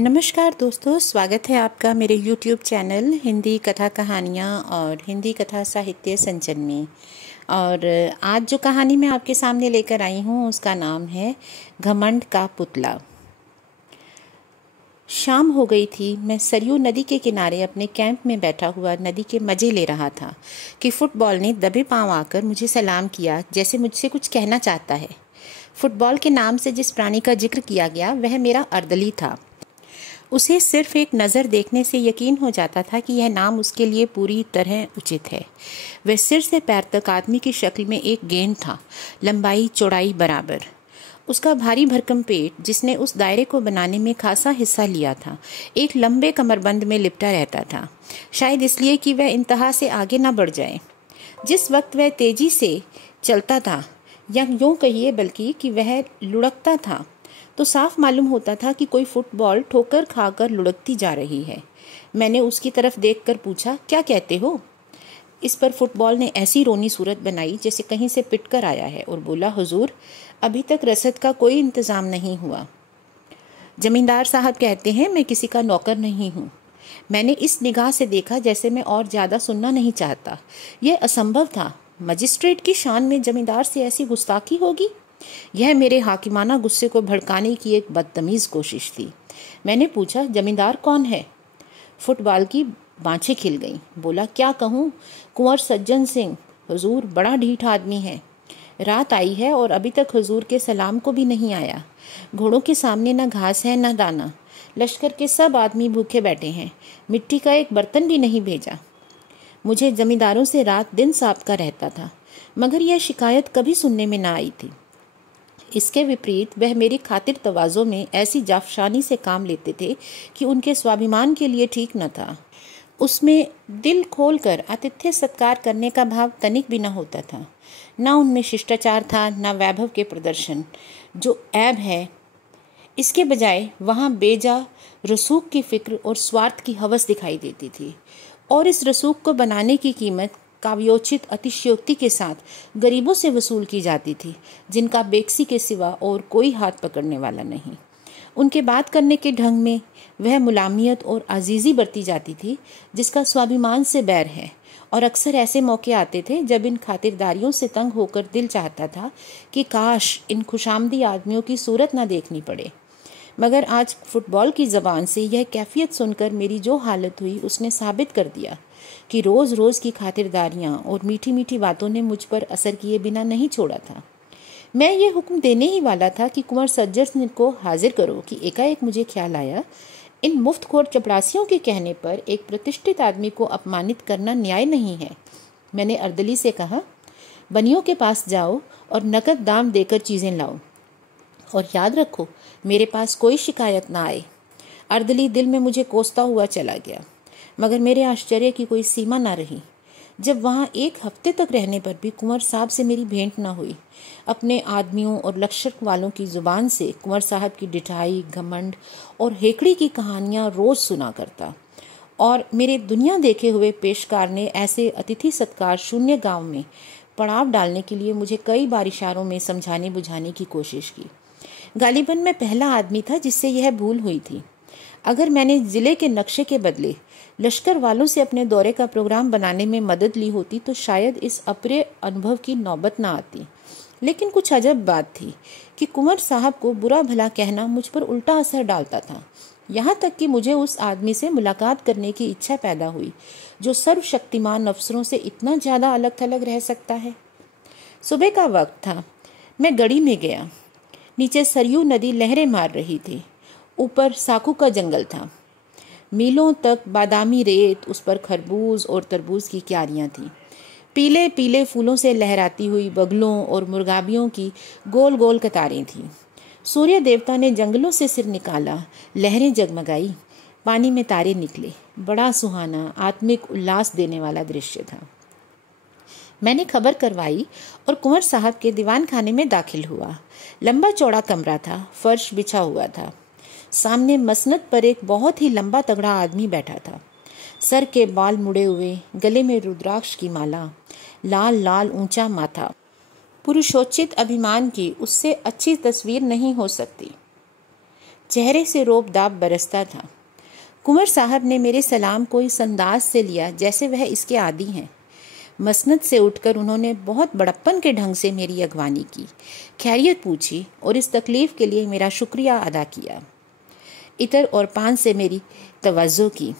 नमस्कार दोस्तों, स्वागत है आपका मेरे YouTube चैनल हिंदी कथा कहानियाँ और हिंदी कथा साहित्य संचन में। और आज जो कहानी मैं आपके सामने लेकर आई हूँ उसका नाम है घमंड का पुतला। शाम हो गई थी। मैं सरयू नदी के किनारे अपने कैंप में बैठा हुआ नदी के मज़े ले रहा था कि फुटबॉल ने दबे पांव आकर मुझे सलाम किया, जैसे मुझसे कुछ कहना चाहता है। फुटबॉल के नाम से जिस प्राणी का जिक्र किया गया वह मेरा अर्दली था। उसे सिर्फ एक नज़र देखने से यकीन हो जाता था कि यह नाम उसके लिए पूरी तरह उचित है। वह सिर से पैर तक आदमी की शक्ल में एक गेंद था, लंबाई चौड़ाई बराबर। उसका भारी भरकम पेट, जिसने उस दायरे को बनाने में खासा हिस्सा लिया था, एक लंबे कमरबंद में लिपटा रहता था, शायद इसलिए कि वह इंतहा से आगे न बढ़ जाए। जिस वक्त वह तेजी से चलता था, या यूँ कहिए बल्कि कि वह लुढ़कता था, तो साफ मालूम होता था कि कोई फुटबॉल ठोकर खाकर लुढ़कती जा रही है। मैंने उसकी तरफ देखकर पूछा, क्या कहते हो? इस पर फुटबॉल ने ऐसी रोनी सूरत बनाई जैसे कहीं से पिटकर आया है और बोला, हुजूर, अभी तक रसद का कोई इंतज़ाम नहीं हुआ। जमींदार साहब कहते हैं मैं किसी का नौकर नहीं हूँ। मैंने इस निगाह से देखा जैसे मैं और ज़्यादा सुनना नहीं चाहता। यह असंभव था। मजिस्ट्रेट की शान में जमींदार से ऐसी गुस्ताखी होगी? यह मेरे हाकिमाना गुस्से को भड़काने की एक बदतमीज़ कोशिश थी। मैंने पूछा, जमींदार कौन है? फुटबॉल की बाँछें खिल गईं। बोला, क्या कहूँ, कुंवर सज्जन सिंह, हुजूर बड़ा ढीठ आदमी है। रात आई है और अभी तक हुजूर के सलाम को भी नहीं आया। घोड़ों के सामने न घास है न दाना। लश्कर के सब आदमी भूखे बैठे हैं। मिट्टी का एक बर्तन भी नहीं भेजा। मुझे जमींदारों से रात दिन साबका रहता था, मगर यह शिकायत कभी सुनने में न आई थी। इसके विपरीत वह मेरी खातिर तवाज़ो में ऐसी जाफशानी से काम लेते थे कि उनके स्वाभिमान के लिए ठीक न था। उसमें दिल खोलकर आतिथ्य सत्कार करने का भाव तनिक भी न होता था। न उनमें शिष्टाचार था, न वैभव के प्रदर्शन जो ऐब है। इसके बजाय वहाँ बेजा रसूख की फिक्र और स्वार्थ की हवस दिखाई देती थी, और इस रसूख को बनाने की कीमत काव्योचित अतिशयोक्ति के साथ गरीबों से वसूल की जाती थी, जिनका बेकसी के सिवा और कोई हाथ पकड़ने वाला नहीं। उनके बात करने के ढंग में वह मुलामियत और अजीज़ी बरती जाती थी जिसका स्वाभिमान से बैर है। और अक्सर ऐसे मौके आते थे जब इन खातिरदारियों से तंग होकर दिल चाहता था कि काश इन खुशामदी आदमियों की सूरत न देखनी पड़े। मगर आज फुटबॉल की ज़बान से यह कैफियत सुनकर मेरी जो हालत हुई उसने साबित कर दिया कि रोज़ रोज़ की खातिरदारियाँ और मीठी मीठी बातों ने मुझ पर असर किए बिना नहीं छोड़ा था। मैं ये हुक्म देने ही वाला था कि कुंवर सज्जन सिंह को हाजिर करो कि एकाएक मुझे ख्याल आया, इन मुफ्तखोर चपड़ासियों के कहने पर एक प्रतिष्ठित आदमी को अपमानित करना न्याय नहीं है। मैंने अर्दली से कहा, बनियों के पास जाओ और नकद दाम देकर चीज़ें लाओ, और याद रखो मेरे पास कोई शिकायत ना आए। अर्दली दिल में मुझे कोसता हुआ चला गया, मगर मेरे आश्चर्य की कोई सीमा ना रही जब वहाँ एक हफ्ते तक रहने पर भी कुंवर साहब से मेरी भेंट न हुई। अपने आदमियों और लश्कर वालों की ज़ुबान से कुंवर साहब की डिठाई, घमंड और हेकड़ी की कहानियाँ रोज़ सुना करता, और मेरे दुनिया देखे हुए पेशकार ने ऐसे अतिथि सत्कार शून्य गांव में पड़ाव डालने के लिए मुझे कई बार इशारों में समझाने बुझाने की कोशिश की। गालिबन मैं पहला आदमी था जिससे यह भूल हुई थी। अगर मैंने ज़िले के नक्शे के बदले लश्कर वालों से अपने दौरे का प्रोग्राम बनाने में मदद ली होती तो शायद इस अप्रिय अनुभव की नौबत न आती। लेकिन कुछ अजब बात थी कि कुंवर साहब को बुरा भला कहना मुझ पर उल्टा असर डालता था। यहाँ तक कि मुझे उस आदमी से मुलाकात करने की इच्छा पैदा हुई जो सर्वशक्तिमान अफसरों से इतना ज़्यादा अलग थलग रह सकता है। सुबह का वक्त था। मैं गढ़ी में गया। नीचे सरयू नदी लहरें मार रही थी। ऊपर साकू का जंगल था। मीलों तक बादामी रेत, उस पर खरबूज और तरबूज की क्यारियां थीं। पीले पीले फूलों से लहराती हुई बगलों और मुर्गाबियों की गोल गोल कतारें थीं। सूर्य देवता ने जंगलों से सिर निकाला, लहरें जगमगाई, पानी में तारे निकले। बड़ा सुहाना, आत्मिक उल्लास देने वाला दृश्य था। मैंने खबर करवाई और कुंवर साहब के दीवान खाने में दाखिल हुआ। लंबा चौड़ा कमरा था, फर्श बिछा हुआ था। सामने मसनद पर एक बहुत ही लंबा तगड़ा आदमी बैठा था। सर के बाल मुड़े हुए, गले में रुद्राक्ष की माला, लाल लाल ऊंचा माथा। पुरुषोचित अभिमान की उससे अच्छी तस्वीर नहीं हो सकती। चेहरे से रोब-दाब बरसता था। कुंवर साहब ने मेरे सलाम को इस अंदाज से लिया जैसे वह इसके आदी हैं। मसनद से उठकर उन्होंने बहुत बड़प्पन के ढंग से मेरी अगवानी की, खैरियत पूछी और इस तकलीफ़ के लिए मेरा शुक्रिया अदा किया। इतर और पान से मेरी तवज्जो की।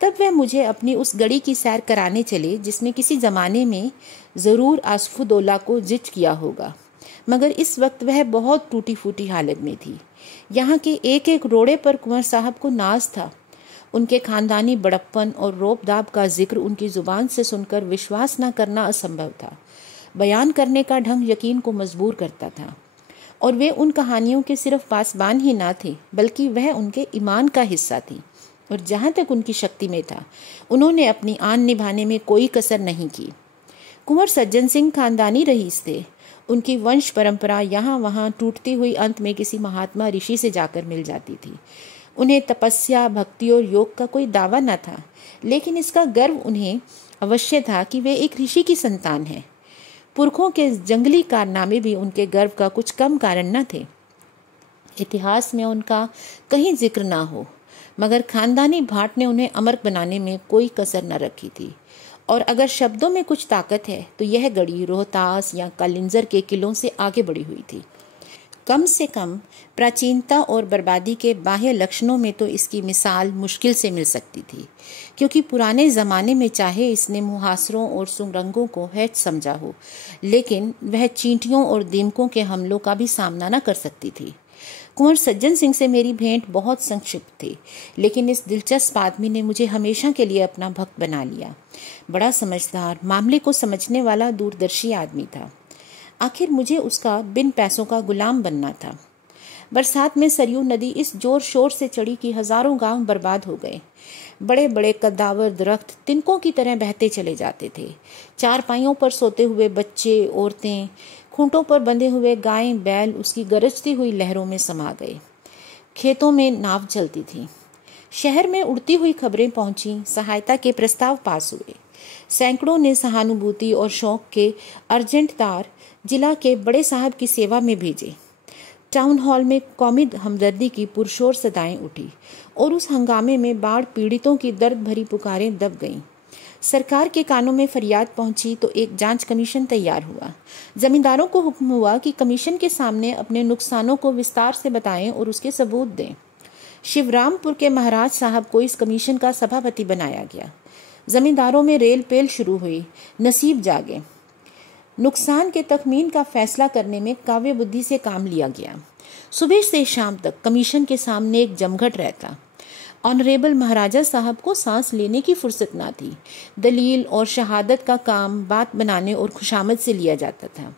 तब वह मुझे अपनी उस गड़ी की सैर कराने चले जिसमें किसी ज़माने में ज़रूर आसफुद्दौला को जिच किया होगा, मगर इस वक्त वह बहुत टूटी फूटी हालत में थी। यहाँ के एक एक रोड़े पर कुंवर साहब को नाज था। उनके खानदानी बड़प्पन और रोब-दाब का जिक्र उनकी ज़ुबान से सुनकर विश्वास न करना असंभव था। बयान करने का ढंग यकीन को मजबूर करता था, और वे उन कहानियों के सिर्फ पासबान ही ना थे, बल्कि वह उनके ईमान का हिस्सा थी, और जहाँ तक उनकी शक्ति में था उन्होंने अपनी आन निभाने में कोई कसर नहीं की। कुंवर सज्जन सिंह खानदानी रईस थे। उनकी वंश परंपरा यहाँ वहाँ टूटती हुई अंत में किसी महात्मा ऋषि से जाकर मिल जाती थी। उन्हें तपस्या, भक्ति और योग का कोई दावा न था, लेकिन इसका गर्व उन्हें अवश्य था कि वे एक ऋषि की संतान हैं। पुरखों के जंगली कारनामे भी उनके गर्व का कुछ कम कारण न थे। इतिहास में उनका कहीं जिक्र ना हो, मगर खानदानी भाट ने उन्हें अमर बनाने में कोई कसर न रखी थी। और अगर शब्दों में कुछ ताकत है तो यह गढ़ी रोहतास या कालिंजर के किलों से आगे बढ़ी हुई थी। कम से कम प्राचीनता और बर्बादी के बाह्य लक्षणों में तो इसकी मिसाल मुश्किल से मिल सकती थी, क्योंकि पुराने ज़माने में चाहे इसने मुहासरों और सुरंगों को हैच समझा हो, लेकिन वह चींटियों और दीमकों के हमलों का भी सामना न कर सकती थी। कुंवर सज्जन सिंह से मेरी भेंट बहुत संक्षिप्त थी, लेकिन इस दिलचस्प आदमी ने मुझे हमेशा के लिए अपना भक्त बना लिया। बड़ा समझदार, मामले को समझने वाला दूरदर्शी आदमी था। आखिर मुझे उसका बिन पैसों का गुलाम बनना था। बरसात में सरयू नदी इस जोर शोर से चढ़ी कि हजारों गांव बर्बाद हो गए। बड़े बड़े कद्दावर दरख्त तिनकों की तरह बहते चले जाते थे। चारपाइयों पर सोते हुए बच्चे, औरतें, खूंटों पर बंधे हुए गायें, बैल उसकी गरजती हुई लहरों में समा गए। खेतों में नाव चलती थी। शहर में उड़ती हुई खबरें पहुंची, सहायता के प्रस्ताव पास हुए। सैकड़ों ने सहानुभूति और शौक के अर्जेंट तार जिला के बड़े साहब की सेवा में भेजे। टाउन हॉल में कौमी हमदर्दी की पुरशोर सदाएं उठी, और उस हंगामे में बाढ़ पीड़ितों की दर्द भरी पुकारें दब गईं। सरकार के कानों में फरियाद पहुंची तो एक जांच कमीशन तैयार हुआ। जमींदारों को हुक्म हुआ कि कमीशन के सामने अपने नुकसानों को विस्तार से बताएं और उसके सबूत दें। शिवरामपुर के महाराज साहब को इस कमीशन का सभापति बनाया गया। जमींदारों में रेल पेल शुरू हुई। नसीब जागे। नुकसान के तखमीन का फैसला करने में काव्य बुद्धि से काम लिया गया। सुबह से शाम तक कमीशन के सामने एक जमघट रहता। ऑनरेबल महाराजा साहब को सांस लेने की फुर्सत ना थी। दलील और शहादत का काम बात बनाने और खुशामद से लिया जाता था।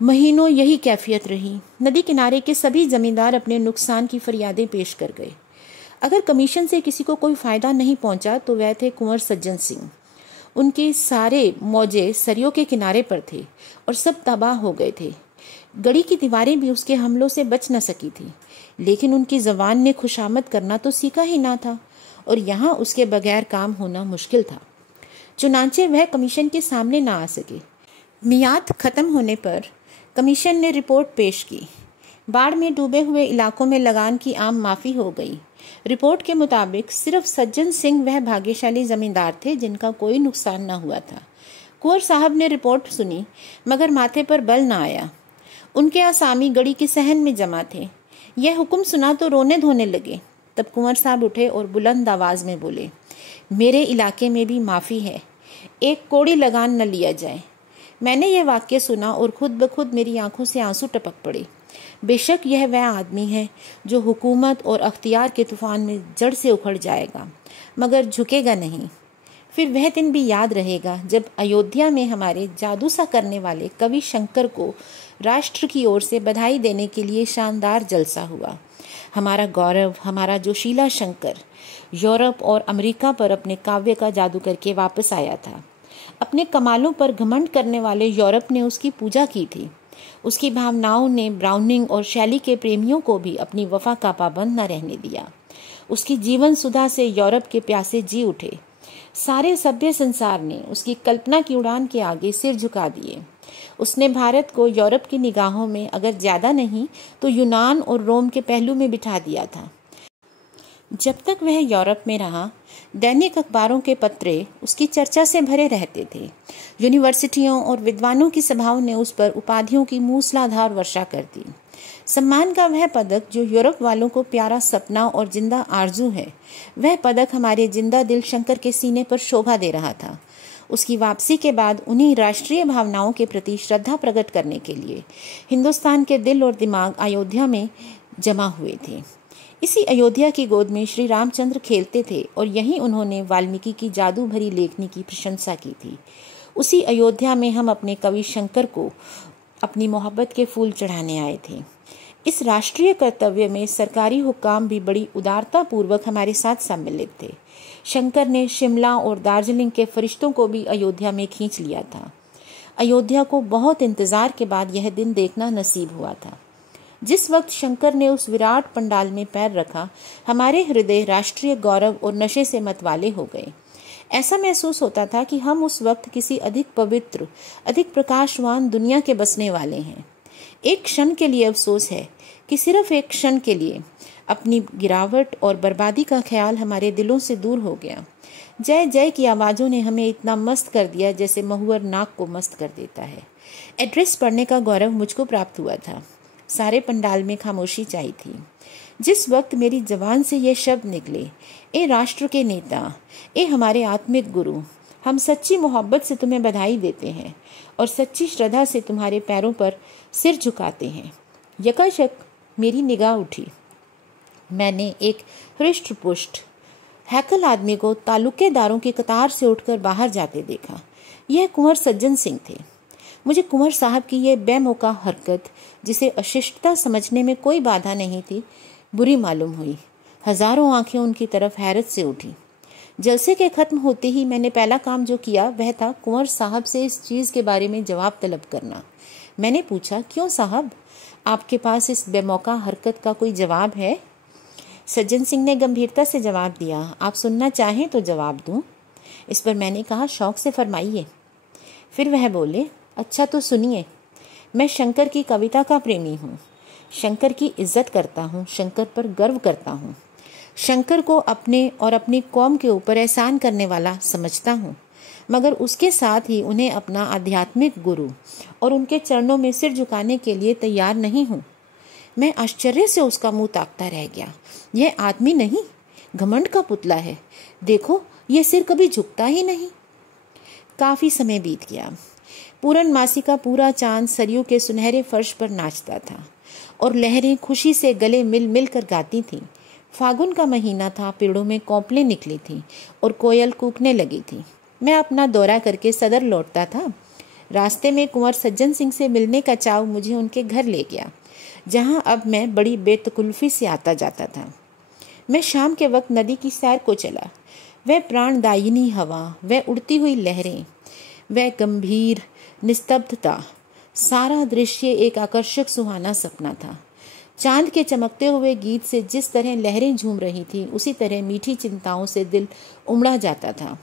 महीनों यही कैफियत रही। नदी किनारे के सभी जमींदार अपने नुकसान की फरियादें पेश कर गए। अगर कमीशन से किसी को कोई फायदा नहीं पहुंचा तो वह थे कुंवर सज्जन सिंह। उनके सारे मौजे सरयू के किनारे पर थे और सब तबाह हो गए थे। गढ़ी की दीवारें भी उसके हमलों से बच न सकी थी, लेकिन उनकी जबान ने खुशामद करना तो सीखा ही ना था, और यहाँ उसके बगैर काम होना मुश्किल था। चुनांचे वह कमीशन के सामने ना आ सके। मियाद खत्म होने पर कमीशन ने रिपोर्ट पेश की। बाढ़ में डूबे हुए इलाकों में लगान की आम माफ़ी हो गई। रिपोर्ट के मुताबिक सिर्फ सज्जन सिंह वह भाग्यशाली जमींदार थे जिनका कोई नुकसान न हुआ था। कुंवर साहब ने रिपोर्ट सुनी, मगर माथे पर बल न आया। उनके आसामी गढ़ी के सहन में जमा थे। यह हुक्म सुना तो रोने धोने लगे। तब कुंवर साहब उठे और बुलंद आवाज में बोले, मेरे इलाके में भी माफ़ी है, एक कोड़ी लगान न लिया जाए। मैंने यह वाक्य सुना और खुद ब खुद मेरी आंखों से आंसू टपक पड़े। बेशक यह वह आदमी है जो हुकूमत और अख्तियार के तूफान में जड़ से उखड़ जाएगा, मगर झुकेगा नहीं। फिर वह दिन भी याद रहेगा जब अयोध्या में हमारे जादू सा करने वाले कवि शंकर को राष्ट्र की ओर से बधाई देने के लिए शानदार जलसा हुआ। हमारा गौरव, हमारा जोशीला शंकर यूरोप और अमेरिका पर अपने काव्य का जादू करके वापस आया था। अपने कमालों पर घमंड करने वाले यूरोप ने उसकी पूजा की थी। उसकी भावनाओं ने ब्राउनिंग और शैली के प्रेमियों को भी अपनी वफा का पाबंद न रहने दिया। उसकी जीवन सुधा से यूरोप के प्यासे जी उठे। सारे सभ्य संसार ने उसकी कल्पना की उड़ान के आगे सिर झुका दिए। उसने भारत को यूरोप की निगाहों में अगर ज़्यादा नहीं तो यूनान और रोम के पहलू में बिठा दिया था। जब तक वह यूरोप में रहा, दैनिक अखबारों के पत्रे उसकी चर्चा से भरे रहते थे। यूनिवर्सिटियों और विद्वानों की सभाओं ने उस पर उपाधियों की मूसलाधार वर्षा कर दी। सम्मान का वह पदक जो यूरोप वालों को प्यारा सपना और जिंदा आरजू है, वह पदक हमारे जिंदा दिल शंकर के सीने पर शोभा दे रहा था। उसकी वापसी के बाद उन्हीं राष्ट्रीय भावनाओं के प्रति श्रद्धा प्रकट करने के लिए हिंदुस्तान के दिल और दिमाग अयोध्या में जमा हुए थे। इसी अयोध्या की गोद में श्री रामचंद्र खेलते थे और यहीं उन्होंने वाल्मीकि की जादू भरी लेखनी की प्रशंसा की थी। उसी अयोध्या में हम अपने कवि शंकर को अपनी मोहब्बत के फूल चढ़ाने आए थे। इस राष्ट्रीय कर्तव्य में सरकारी हुक्काम भी बड़ी उदारता पूर्वक हमारे साथ सम्मिलित थे। शंकर ने शिमला और दार्जिलिंग के फरिश्तों को भी अयोध्या में खींच लिया था। अयोध्या को बहुत इंतजार के बाद यह दिन देखना नसीब हुआ था। जिस वक्त शंकर ने उस विराट पंडाल में पैर रखा, हमारे हृदय राष्ट्रीय गौरव और नशे से मतवाले हो गए। ऐसा महसूस होता था कि हम उस वक्त किसी अधिक पवित्र, अधिक प्रकाशवान दुनिया के बसने वाले हैं। एक क्षण के लिए अफसोस है कि सिर्फ एक क्षण के लिए अपनी गिरावट और बर्बादी का ख्याल हमारे दिलों से दूर हो गया। जय जय की आवाज़ों ने हमें इतना मस्त कर दिया जैसे महुअर नाक को मस्त कर देता है। एड्रेस पढ़ने का गौरव मुझको प्राप्त हुआ था। सारे पंडाल में खामोशी छाई थी। जिस वक्त मेरी जबान से ये शब्द निकले, ए राष्ट्र के नेता, ए हमारे आत्मिक गुरु, हम सच्ची मोहब्बत से तुम्हें बधाई देते हैं और सच्ची श्रद्धा से तुम्हारे पैरों पर सिर झुकाते हैं। यकायक मेरी निगाह उठी। मैंने एक हृष्ट पुष्ट हैकल आदमी को तालुकेदारों की कतार से उठकर बाहर जाते देखा। यह कुंवर सज्जन सिंह थे। मुझे कुंवर साहब की यह बेमौका हरकत, जिसे अशिष्टता समझने में कोई बाधा नहीं थी, बुरी मालूम हुई। हजारों आंखें उनकी तरफ हैरत से उठी। जलसे के खत्म होते ही मैंने पहला काम जो किया वह था कुंवर साहब से इस चीज़ के बारे में जवाब तलब करना। मैंने पूछा, क्यों साहब, आपके पास इस बेमौका हरकत का कोई जवाब है? सज्जन सिंह ने गंभीरता से जवाब दिया, आप सुनना चाहें तो जवाब दूं। इस पर मैंने कहा, शौक से फरमाइए। फिर वह बोले, अच्छा तो सुनिए, मैं शंकर की कविता का प्रेमी हूँ, शंकर की इज्जत करता हूँ, शंकर पर गर्व करता हूँ, शंकर को अपने और अपनी कौम के ऊपर एहसान करने वाला समझता हूँ, मगर उसके साथ ही उन्हें अपना आध्यात्मिक गुरु और उनके चरणों में सिर झुकाने के लिए तैयार नहीं हूँ। मैं आश्चर्य से उसका मुंह ताकता रह गया। यह आदमी नहीं, घमंड का पुतला है। देखो, यह सिर कभी झुकता ही नहीं। काफी समय बीत गया। पूर्णमासी का पूरा चांद सरयू के सुनहरे फर्श पर नाचता था और लहरें खुशी से गले मिल मिल कर गाती थीं। फागुन का महीना था, पेड़ों में कोपलें निकली थीं और कोयल कूकने लगी थी। मैं अपना दौरा करके सदर लौटता था। रास्ते में कुंवर सज्जन सिंह से मिलने का चाव मुझे उनके घर ले गया, जहां अब मैं बड़ी बेतकल्लुफी से आता जाता था। मैं शाम के वक्त नदी की सैर को चला। वह प्राणदायिनी हवा, वह उड़ती हुई लहरें, वह गंभीर निस्तब्धता, सारा दृश्य एक आकर्षक सुहाना सपना था। चांद के चमकते हुए गीत से जिस तरह लहरें झूम रही थी, उसी तरह मीठी चिंताओं से दिल उमड़ा जाता था।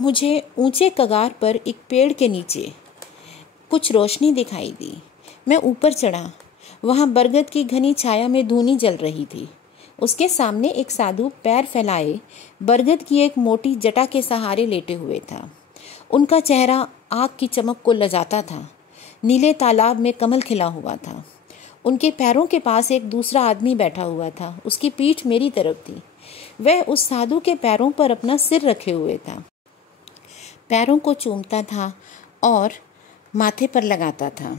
मुझे ऊंचे कगार पर एक पेड़ के नीचे कुछ रोशनी दिखाई दी। मैं ऊपर चढ़ा। वहां बरगद की घनी छाया में धूनी जल रही थी। उसके सामने एक साधु पैर फैलाए बरगद की एक मोटी जटा के सहारे लेटे हुए था। उनका चेहरा आग की चमक को लजाता था। नीले तालाब में कमल खिला हुआ था। उनके पैरों के पास एक दूसरा आदमी बैठा हुआ था। उसकी पीठ मेरी तरफ थी। वह उस साधु के पैरों पर अपना सिर रखे हुए था, पैरों को चूमता था और माथे पर लगाता था।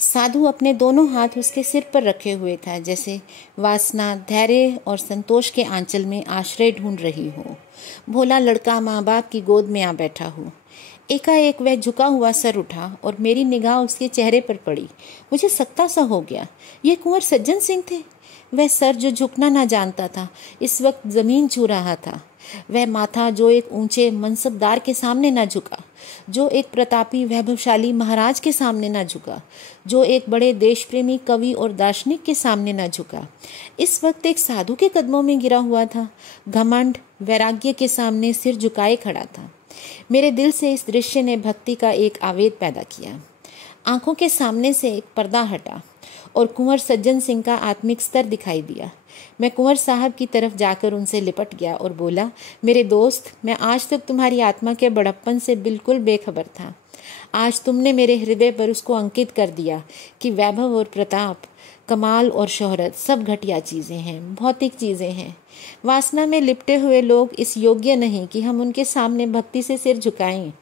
साधु अपने दोनों हाथ उसके सिर पर रखे हुए था, जैसे वासना, धैर्य और संतोष के आंचल में आश्रय ढूंढ रही हो। भोला लड़का माँ बाप की गोद में आ बैठा हो। एकाएक वह झुका हुआ सर उठा और मेरी निगाह उसके चेहरे पर पड़ी। मुझे सकता सा हो गया, ये कुंवर सज्जन सिंह थे। वह सर जो झुकना ना जानता था, इस वक्त जमीन छू रहा था। वह माथा जो एक ऊंचे मनसबदार के सामने ना झुका, जो एक प्रतापी वैभवशाली महाराज के सामने ना झुका, जो एक बड़े देश प्रेमी कवि और दार्शनिक के सामने ना झुका, इस वक्त एक साधु के कदमों में गिरा हुआ था। घमंड वैराग्य के सामने सिर झुकाए खड़ा था। मेरे दिल से इस दृश्य ने भक्ति का एक आवेग पैदा किया। आंखों के सामने से एक पर्दा हटा और कुंवर सज्जन सिंह का आत्मिक स्तर दिखाई दिया। मैं कुंवर साहब की तरफ जाकर उनसे लिपट गया और बोला, मेरे दोस्त, मैं आज तक तुम्हारी आत्मा के बड़प्पन से बिल्कुल बेखबर था। आज तुमने मेरे हृदय पर उसको अंकित कर दिया कि वैभव और प्रताप, कमाल और शोहरत सब घटिया चीज़ें हैं, भौतिक चीज़ें हैं। वासना में लिपटे हुए लोग इस योग्य नहीं कि हम उनके सामने भक्ति से सिर झुकाएं।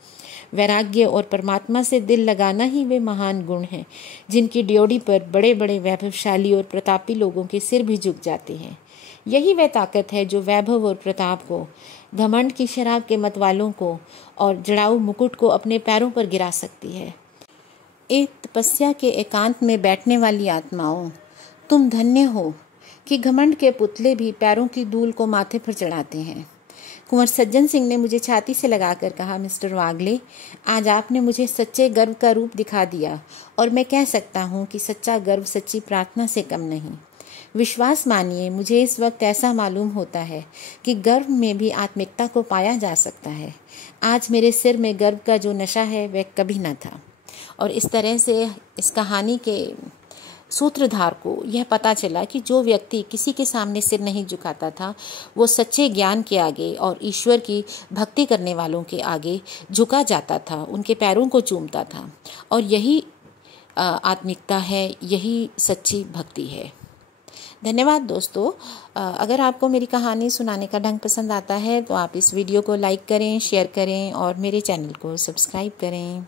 वैराग्य और परमात्मा से दिल लगाना ही वे महान गुण हैं जिनकी ड्योढ़ी पर बड़े बड़े वैभवशाली और प्रतापी लोगों के सिर भी झुक जाते हैं। यही वह ताकत है जो वैभव और प्रताप को, घमंड की शराब के मतवालों को और जड़ाऊ मुकुट को अपने पैरों पर गिरा सकती है। एक तपस्या के एकांत में बैठने वाली आत्माओं, तुम धन्य हो कि घमंड के पुतले भी पैरों की धूल को माथे पर चढ़ाते हैं। कुंवर सज्जन सिंह ने मुझे छाती से लगाकर कहा, मिस्टर वागले, आज आपने मुझे सच्चे गर्व का रूप दिखा दिया और मैं कह सकता हूँ कि सच्चा गर्व सच्ची प्रार्थना से कम नहीं। विश्वास मानिए, मुझे इस वक्त ऐसा मालूम होता है कि गर्व में भी आत्मिकता को पाया जा सकता है। आज मेरे सिर में गर्व का जो नशा है वह कभी न था। और इस तरह से इस कहानी के सूत्रधार को यह पता चला कि जो व्यक्ति किसी के सामने सिर नहीं झुकाता था, वो सच्चे ज्ञान के आगे और ईश्वर की भक्ति करने वालों के आगे झुका जाता था, उनके पैरों को चूमता था। और यही आत्मिकता है, यही सच्ची भक्ति है। धन्यवाद दोस्तों। अगर आपको मेरी कहानी सुनाने का ढंग पसंद आता है तो आप इस वीडियो को लाइक करें, शेयर करें और मेरे चैनल को सब्सक्राइब करें।